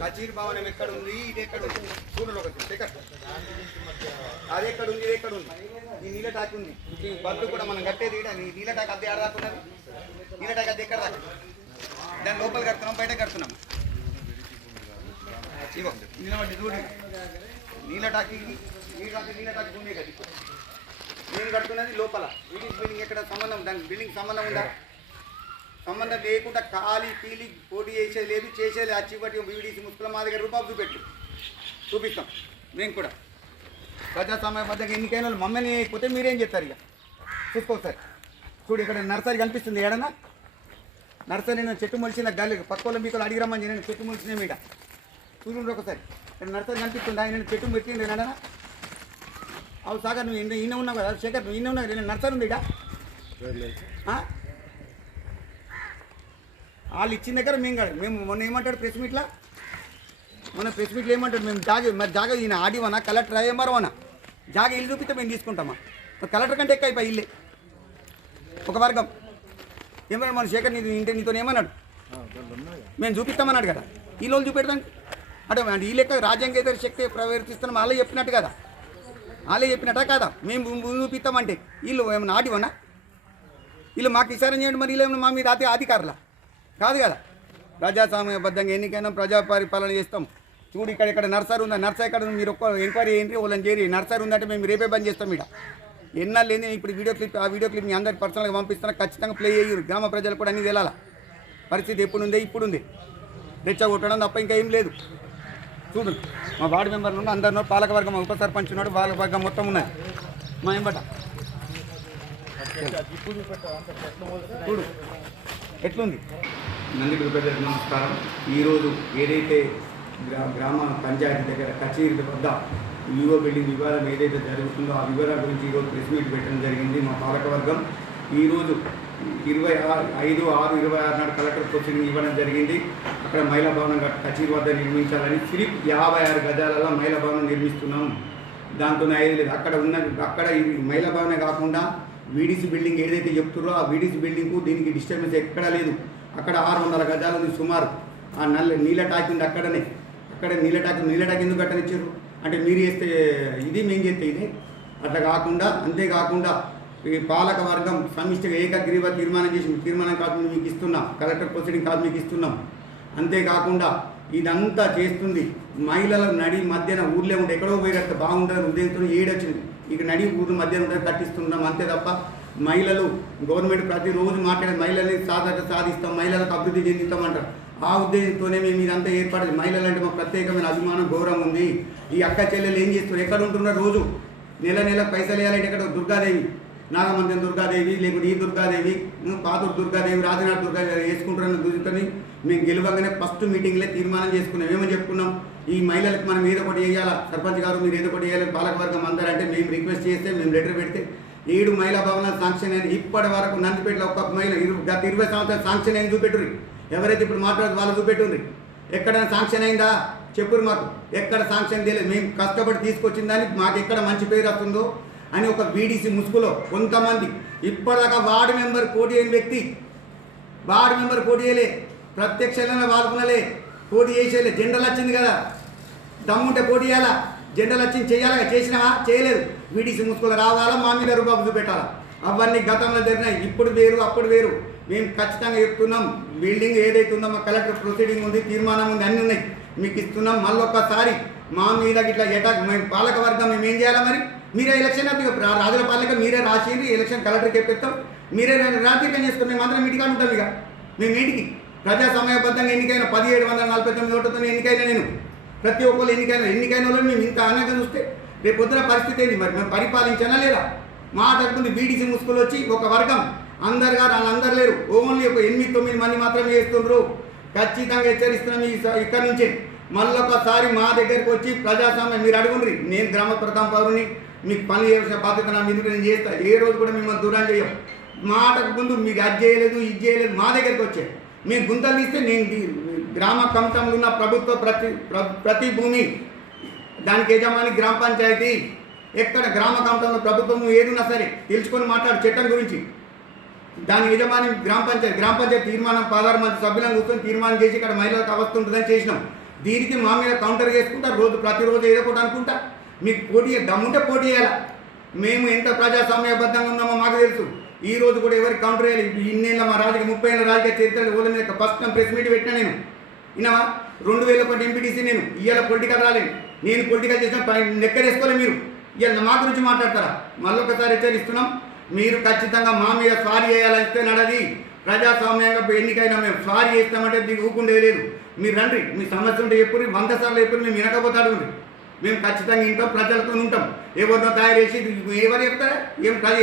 కచేరీ భవనం ఎక్కడ ఉంది, ఇది ఎక్కడ ఉంది, చూడండి అది ఎక్కడ ఉంది, ఇది ఎక్కడ ఉంది. ఈ నీళ్ళ టాకి ఉంది, ఈ బళ్ళు కూడా మనం కట్టేది నీళ్ళ టాకి అద్దె ఆడదాకున్నది. నీళ్ళ టాకి అద్దె ఎక్కడ దాకా, దాని లోపల కడుతున్నాం, బయట కడుతున్నాం. నిలబడి చూడండి, నీళ్ళ టాకి ఉంది కదా. నేను కడుతున్నది లోపల. బిల్డింగ్ ఎక్కడ సంబంధం, దాని బిల్డింగ్ సంబంధం ఉందా? సంబంధం లేకుండా ఖాళీ పీలి పోటీ చేసేది లేదు, చేసేది అచ్చిపట్టి వీడీసీ ముసుకుల మా దగ్గర రూపాయలు చూపిస్తాం. మేము కూడా ప్రజాస్వామ్యబద్ధంగా ఎన్నికైన వాళ్ళు మమ్మల్ని అయిపోతే మీరేం చెప్తారు? ఇక చూసుకోవచ్చు సార్. చూడు ఇక్కడ నర్సరీ కనిపిస్తుంది ఏడన్నా. నర్సరీ నేను చెట్టు మొలిచిన గాలి పక్క మీకు అడిగిరమ్మని నేను చెట్టు మొలిచిన మీద చూడండి ఒకసారి. ఇక్కడ నర్సరీ కనిపిస్తుంది, ఆయన చెట్టు పెట్టింది ఏడన్నా. అవు సాగర్ నువ్వు ఈయన ఉన్నావు కదా, శేఖర్ నువ్వు ఈయన ఉన్నావు కదా, నర్సరీ ఉంది ఇక. వాళ్ళు ఇచ్చిన దగ్గర మేము మొన్న ఏమంటాడు ప్రెస్ మీట్లో, ఏమంటాడు మేము జాగా ఈయన ఆడివనా కలెక్టర్ ఎంఆర్ఓనా జాగా ఇల్లు చూపిస్తే మేము తీసుకుంటామా? కలెక్టర్ కంటే ఎక్కువ అయిపోయి ఇల్లే ఒక వర్గం. ఏమన్నా మన శేఖర్ నీతో ఏమన్నాడు, మేము చూపిస్తామన్నాడు కదా. ఈ రోజు చూపెడతాను అంటే ఈ లెక్క రాజ్యాంగేతర శక్తి ప్రవర్తిస్తున్నాం వాళ్ళే చెప్పినట్టు కదా, వాళ్ళే చెప్పినట్ట కదా. మేము చూపిస్తామంటే వీళ్ళు ఏమన్నా ఆడివనా? వీళ్ళు మాకు విచారణ చేయండి, మరి వీళ్ళు ఏమన్నా మా మీద అధికారులా కాదు కదా. ప్రజాస్వామ్యబద్ధంగా ఎన్నికైనా ప్రజా పరిపాలన చేస్తాం. చూడు ఇక్కడ నర్సరీ ఉందా, నర్సరీ ఎక్కడ మీరు ఒక్క ఎంక్వైరీ ఏంటి వాళ్ళని చేరి నర్సరీ ఉందంటే మేము రేపే బంద్ చేస్తాం. ఇక్కడ ఎన్నాళ్ళు ఏంది ఇప్పుడు ఆ వీడియో క్లిప్ మీ అందరికి పర్సనల్గా పంపిస్తున్నా, ఖచ్చితంగా ప్లే చేయరు. గ్రామ ప్రజలు కూడా అన్నీ తెలాల. పరిస్థితి ఎప్పుడు ఉంది, ఇప్పుడు ఉంది. రెచ్చగొట్టడం తప్ప ఇంకా ఏం లేదు. చూడు మా వార్డు మెంబర్లు ఉన్న అందరినో పాలకవర్గం ఉప సర్పంచ్ ఉన్నాడు, పాలకవర్గం మొత్తం ఉన్నాయి మా ఎంబట. చూడు ఎట్లుంది. నందికి పెద్దలకు నమస్కారం. ఈరోజు ఏదైతే గ్రామ పంచాయతీ దగ్గర కచేరీ వద్ద వివో బిల్డింగ్ వివాదం ఏదైతే జరుగుతుందో ఆ వివరాల గురించి ఈరోజు ప్రెస్ మీట్ పెట్టడం జరిగింది. మా పాలకవర్గం ఈరోజు 25/6/26 నాడు కలెక్టర్ ప్రొసీడింగ్ ఇవ్వడం జరిగింది. అక్కడ మహిళా భవనం కచేరీ వద్ద నిర్మించాలని సిరిప్ 56 గజాలలో మహిళా భవనం నిర్మిస్తున్నాం. దాంతో అయ్యేది లేదు. అక్కడ ఇది మహిళా భవనే కాకుండా వీడీసీ బిల్డింగ్ ఏదైతే చెప్తున్నారో ఆ వీడీసీ బిల్డింగ్కు దీనికి డిస్టర్బెన్స్ ఎక్కడా లేదు. అక్కడ 600 గజాలు ఉంది సుమారు. ఆ నీళ్ళ టాకి ఉంది అక్కడనే. అక్కడ నీళ్ళ టాకి ఎందుకు కట్టనిచ్చారు అంటే మీరు చేస్తే ఇది మేము చేస్తే ఇది అట్లా కాకుండా. అంతేకాకుండా ఈ పాలక వర్గం సమిష్టిగా ఏకగ్రీవ తీర్మానం కాదు మీకు ఇస్తున్నాం, కలెక్టర్ ప్రొసీడింగ్ కాదు మీకు ఇస్తున్నాం. అంతేకాకుండా ఇదంతా చేస్తుంది మహిళల నడి మధ్యన ఊర్లే ఉంటే ఎక్కడో పోయినట్టు బాగుంటుంది ఉదయంతో ఏడొచ్చింది. ఇక నడి ఊరు మధ్యన ఉంటే కట్టిస్తున్నాం. అంతే తప్ప మహిళలు గవర్నమెంట్ ప్రతిరోజు మాట్లాడే మహిళల్ని సాధిస్తాం, మహిళలకు అభివృద్ధి చెందిస్తామంటారు. ఆ ఉద్దేశంతోనే మేము ఇదంతా ఏర్పడదు. మహిళలు అంటే మాకు ప్రత్యేకమైన అభిమానం గౌరవం ఉంది. ఈ అక్క చెల్లెలు ఏం చేస్తున్నారు, ఎక్కడ ఉంటున్నారు, రోజు నెల పైసలు వేయాలంటే ఎక్కడ దుర్గాదేవి, నాగమందిరం దుర్గాదేవి, లేకుంటే ఈ దుర్గాదేవి, పాతూరు దుర్గాదేవి, రాజనాథ్ దుర్గాదేవి వేసుకుంటారన్న దుర్గని మేము గెలవగానే ఫస్ట్ మీటింగ్లే తీర్మానం చేసుకున్నాం. ఏమని చెప్పుకున్నాం, ఈ మహిళలకు మనం ఏదో ఒకటి వేయాలా, సర్పంచ్ గారు మీరు ఏదో ఒకటి వేయాలి, పాలకవర్గం అందరంటే మేము రిక్వెస్ట్ చేస్తే మేము లెటర్ పెడితే 7 మహిళా భవనాలు శాంక్షన్ అయింది. ఇప్పటి వరకు నందిపేటలో ఒక్క మహిళ గత 20 సంవత్సరాలు శాంక్షన్ అయింది చూపెట్టుర్రి. ఎవరైతే ఇప్పుడు మాట్లాడుతూ వాళ్ళు చూపెట్టుండ్రి. ఎక్కడైనా శాంక్షన్ అయిందా చెప్పురు మాకు. ఎక్కడ శాంక్షన్ చేయలేదు. మేము కష్టపడి తీసుకొచ్చిన దానికి మాకు ఎక్కడ మంచి పేరు వస్తుందో అని ఒక వీడీసీ ముసుగులో కొంతమంది ఇప్పటిదాకా వార్డు మెంబర్ పోటీ అయిన వ్యక్తి వార్డు మెంబర్ పోటీ చేయలే, ప్రత్యక్షంగా పాల్గొనలే, పోటీ చేసేలే. జెండలు వచ్చింది కదా, దమ్ముంటే పోటీ చేయాలా, జెండలు వచ్చింది చేయాలా, చేసినావా చేయలేదు. వీడీసీ ముసుగులో రావాలా, మా మీద రూపాయలు చూపెట్టాలా. అవన్నీ గతంలో జరిగినాయి. ఇప్పుడు వేరు అప్పుడు వేరు. మేము ఖచ్చితంగా చెప్తున్నాం, బిల్డింగ్ ఏదైతే ఉందో మా కలెక్టర్ ప్రొసీడింగ్ ఉంది, తీర్మానం ఉంది, అన్నీ ఉన్నాయి, మీకు ఇస్తున్నాం. మళ్ళొక్కసారి మా మీద ఇట్లా ఎటాక్ మేము పాలకవర్గం మేము ఏం చేయాలా? మరి మీరే ఎలక్షన్ రాజుల పాలక మీరే రాసేది ఎలక్షన్ కలెక్టర్కి చెప్పిస్తాం, మీరే రాజకీయం చేస్తాం. మేము అందరం ఇంటికి ఉంటాం. ఇక మేము ఇంటికి ప్రజాసమయబద్ధంగా ఎన్నికైన 1749 ఓట్లతో ఎన్నికైనా నేను ప్రతి ఒక్కరు ఎన్నికైన వాళ్ళు మేము ఇంత ఆనందంగా చూస్తే రేపు పొద్దున పరిస్థితి ఏంది? మరి మేము పరిపాలించానా లేదా? మాట్లాడుతుంది బీడీసీ ముసుగులు వచ్చి ఒక వర్గం అందరు గారు వాళ్ళందరూ లేరు, ఓన్లీ ఒక 8-9 మంది మాత్రమే చేస్తుండ్రు. ఖచ్చితంగా హెచ్చరిస్తున్నాం. ఇక్కడ నుంచే మళ్ళొకసారి మా దగ్గరికి వచ్చి ప్రజాస్వామ్యం మీరు అడుగుండ్రి, నేను గ్రామ ప్రధాన పౌరుని, మీకు పని చేయాల్సిన బాధ్యత నా మీద నేను చేస్తా. ఏ రోజు కూడా మిమ్మల్ని దూరం చేయం. మాటకు ముందు మీకు అది చేయలేదు ఇది చేయలేదు మా దగ్గరికి వచ్చే మీరు గుంతలు తీస్తే నేను గ్రామ కమిటీలో ఉన్న ప్రభుత్వ ప్రతి భూమి దానికి యజమాని గ్రామ పంచాయతీ, ఎక్కడ గ్రామ కమిటీలో ప్రభుత్వం ఏదున్నా సరే తెలుసుకొని మాట్లాడు చట్టం గురించి. దాని యజమాని గ్రామ పంచాయతీ తీర్మానం 16 మంది సభ్యులను కూర్చొని తీర్మానం చేసి ఇక్కడ మహిళలకు అవస్థ ఉంటుందని చేసినాం. దీనికి మా మీద కౌంటర్ చేసుకుంటా ప్రతిరోజు ఏదో ఒకటి అనుకుంటా. మీకు పోటీ దమ్ముంటే పోటీ చేయాలా. మేము ఎంత ప్రజాస్వామ్యబద్ధంగా ఉన్నామో మాకు తెలుసు. ఈ రోజు కూడా ఎవరికి కౌంటర్ వేయాలి. ఇన్నేళ్ళ మా 30 ఏళ్ళ రాజకీయ చరిత్ర ఓళ్ళ మీద ఫస్ట్ టైం ప్రెస్ మీట్ పెట్టినా నేను. ఇన్నావా 2001 ఎంపీటీసీ నేను. ఇవాళ పొలిటికల్ రాలేను. నేను పొలిటికల్ చేసిన లెక్కరేసుకోలే మీరు. ఇవాళ మా గురించి మాట్లాడతారా? మళ్ళొకసారి హెచ్చరిస్తున్నాం, మీరు ఖచ్చితంగా మా మీద స్వారీ చేయాలంటే నడది. ప్రజాస్వామ్యంగా ఎన్నికైనా మేము స్వారీ చేస్తామంటే దీనికి ఊకుండేది లేదు. మీరు రండి, మీ సమస్య ఉంటే ఎప్పుడు 100 సార్లు ఎప్పుడు మేము వినకపోతాడు. మేము ఖచ్చితంగా ఇంట్లో ప్రజలతో ఉంటాం. ఎవరినో తయారు చేసి ఎవరు చెప్తారా?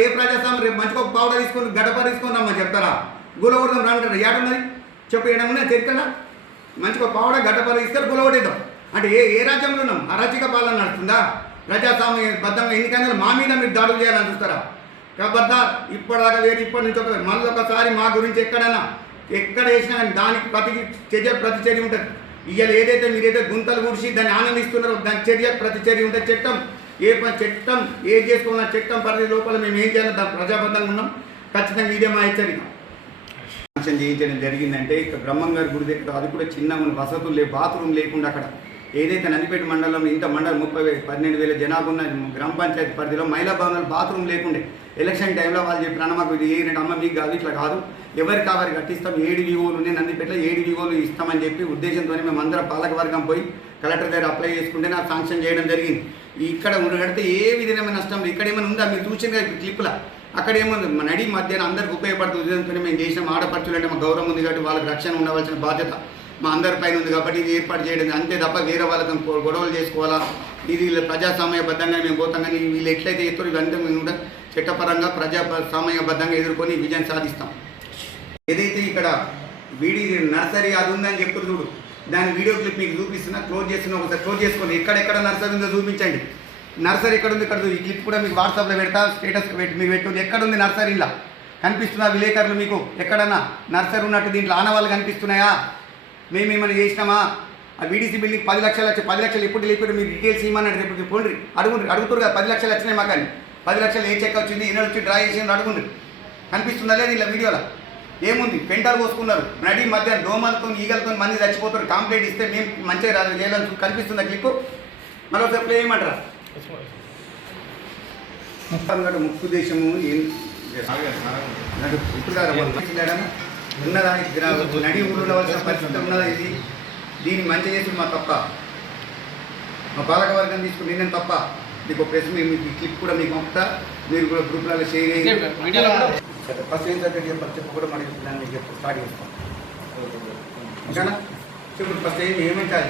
ఏ ప్రజాస్వామ్యం రేపు మంచిగా ఒక పౌడర్ తీసుకొని గడప తీసుకొని రమ్మని చెప్తారా? గులగొడదాం రంటారు. ఏడున్నది చెప్పు, ఏడన్నా చరిత్రనా? మంచిగా పౌడర్ గడ్డపర తీసుకొని గులగొడేద్దాం అంటే ఏ రాజ్యంలో ఉన్నాం? అరాచక పాలన నడుస్తుందా? ప్రజాస్వామ్యబద్ధంగా ఎన్నికైనా మా మీద మీరు దాడులు చేయాలని చూస్తారా? ఖబర్దార్, ఇప్పటిదాకా వేరు, ఇప్పటి నుంచి ఒక మళ్ళీ ఒకసారి మా గురించి ఎక్కడ వేసినా కానీ దానికి ప్రతిచర్య ఉంటుంది. ఇవాళ ఏదైతే మీరైతే గుంతలు గుడిచి దాన్ని ఆనందిస్తున్నారో దాని ప్రతిచర్య ఉంటుంది. చట్టం ఏది చేసుకోవాలన్న చట్టం పరిధి లోపల మేము ఏం చేయాలో దాని ప్రజాబద్ధంగా ఉన్నాం. ఖచ్చితంగా ఇదే మా హెచ్చరిక. ఫంక్షన్ చేయించడం జరిగిందంటే ఇక్కడ బ్రహ్మంగారి గుడి దగ్గర అది కూడా చిన్న వసతులు బాత్రూమ్ లేకుండా అక్కడ ఏదైతే నందిపేట మండలంలో ఇంత మండలం 12,000 జనాభా ఉన్న గ్రామ పంచాయతీ పరిధిలో మహిళా భవనాలు బాత్రూమ్ లేకుండే. ఎలక్షన్ టైంలో వాళ్ళు చెప్పిన మాకు ఇది అమ్మ మీకు కాదు, ఇట్లా కాదు, ఎవరికి కావాలి కట్టిస్తాం, 7 వివోలు ఉన్నాయి నందిపేటలో, 7 వివోలు ఇస్తామని చెప్పి ఉద్దేశంతో మేము అందరం పాలకవర్గం పోయి కలెక్టర్ దగ్గర అప్లై చేసుకుంటే నాకు శాంక్షన్ చేయడం జరిగింది. ఇక్కడ ఉండగడితే ఏ విధమైన నష్టం ఇక్కడ ఏమైనా ఉందా? మీరు చూసిన క్లిప్లా అక్కడ ఏముంది? నడి మధ్యాహ్నం అందరికి ఉపయోగపడుతుంది ఉద్దేశంతో మేము చేసిన ఆడపడుచులు అంటే మా గౌరవం ఉంది కాబట్టి వాళ్ళకి రక్షణ ఉండవలసిన బాధ్యత మా అందరి పైన ఉంది కాబట్టి ఇది ఏర్పాటు చేయడం అంతే తప్ప వేరే వాళ్ళతో గొడవలు చేసుకోవాలా, ఇది ప్రజాస్వామ్యబద్ధంగా మేము పోతాం. కానీ వీళ్ళు ఎట్లయితే ఎత్తురు ఇవంతా మేము కూడా చట్టపరంగా ప్రజాస్వామ్యబద్ధంగా ఎదుర్కొని విజయం సాధిస్తాం. ఏదైతే ఇక్కడ వీడి నర్సరీ అది ఉందని చెప్తారు చూడు, దాని వీడియో క్లిప్ మీకు చూపిస్తున్నా, క్లోజ్ చేస్తున్నా, ఒకసారి క్లోజ్ చేసుకోండి. ఎక్కడెక్కడ నర్సరీ ఉందో చూపించండి. నర్సరీ ఎక్కడ ఉంది? ఇక్కడ ఈ క్లిప్ కూడా మీకు వాట్సాప్లో పెడతా, స్టేటస్ మీరు పెట్టుకుంది. ఎక్కడుంది నర్సరీలా? కనిపిస్తున్నా విలేకరులు మీకు ఎక్కడన్నా నర్సరీ ఉన్నట్టు దీంట్లో ఆనవాళ్ళు కనిపిస్తున్నాయా? మేమేమైనా చేసినామా? ఆ వీడీసీ బిల్డింగ్ 10 లక్షలు వచ్చి 10 లక్షలు ఎప్పుడు లేకపోతే మీరు డీటెయిల్స్ ఇవ్వమన్నాడు. రేపు పోండి అడుగుతారు కదా 10 లక్షలు వచ్చినాయి మాకు అని. 10 లక్షలు ఏ చెక్ వచ్చింది, ఎన్ని వచ్చి డ్రా చేసి అడుగుండ్రి. కనిపిస్తుందా లేదు ఇలా వీడియోలో? ఏముంది? పెంటాలు పోసుకున్నారు నడి మధ్య దోమలతో ఈగలతో మంది చచ్చిపోతారు. కంప్లైంట్ ఇస్తే మేము మంచిగా రాదు చేయాలని కనిపిస్తుందా క్లిప్? మరొకసారి ప్లే చేయమంటారా? ముక్కు దేశము ఇప్పుడు ఉన్నదా? నడి ఊళ్ళో ఉండవలసిన పరిస్థితి ఉన్నదా? ఇది దీన్ని మంచి చేసి మా తప్ప, మా పాలకవర్గం తీసుకుని నేను తప్ప. మీకు ప్రెస్ మీకు క్లిప్ కూడా మీకు పంపుతా, మీరు కూడా గ్రూప్లలో షేర్ చేయండి. ఫస్ట్ ఏం చెప్పి కూడా మరి దాన్ని మీకు స్టార్ట్ చేస్తాం. ఓకేనా? ఇప్పుడు ఫస్ట్ ఏమేమి కాదు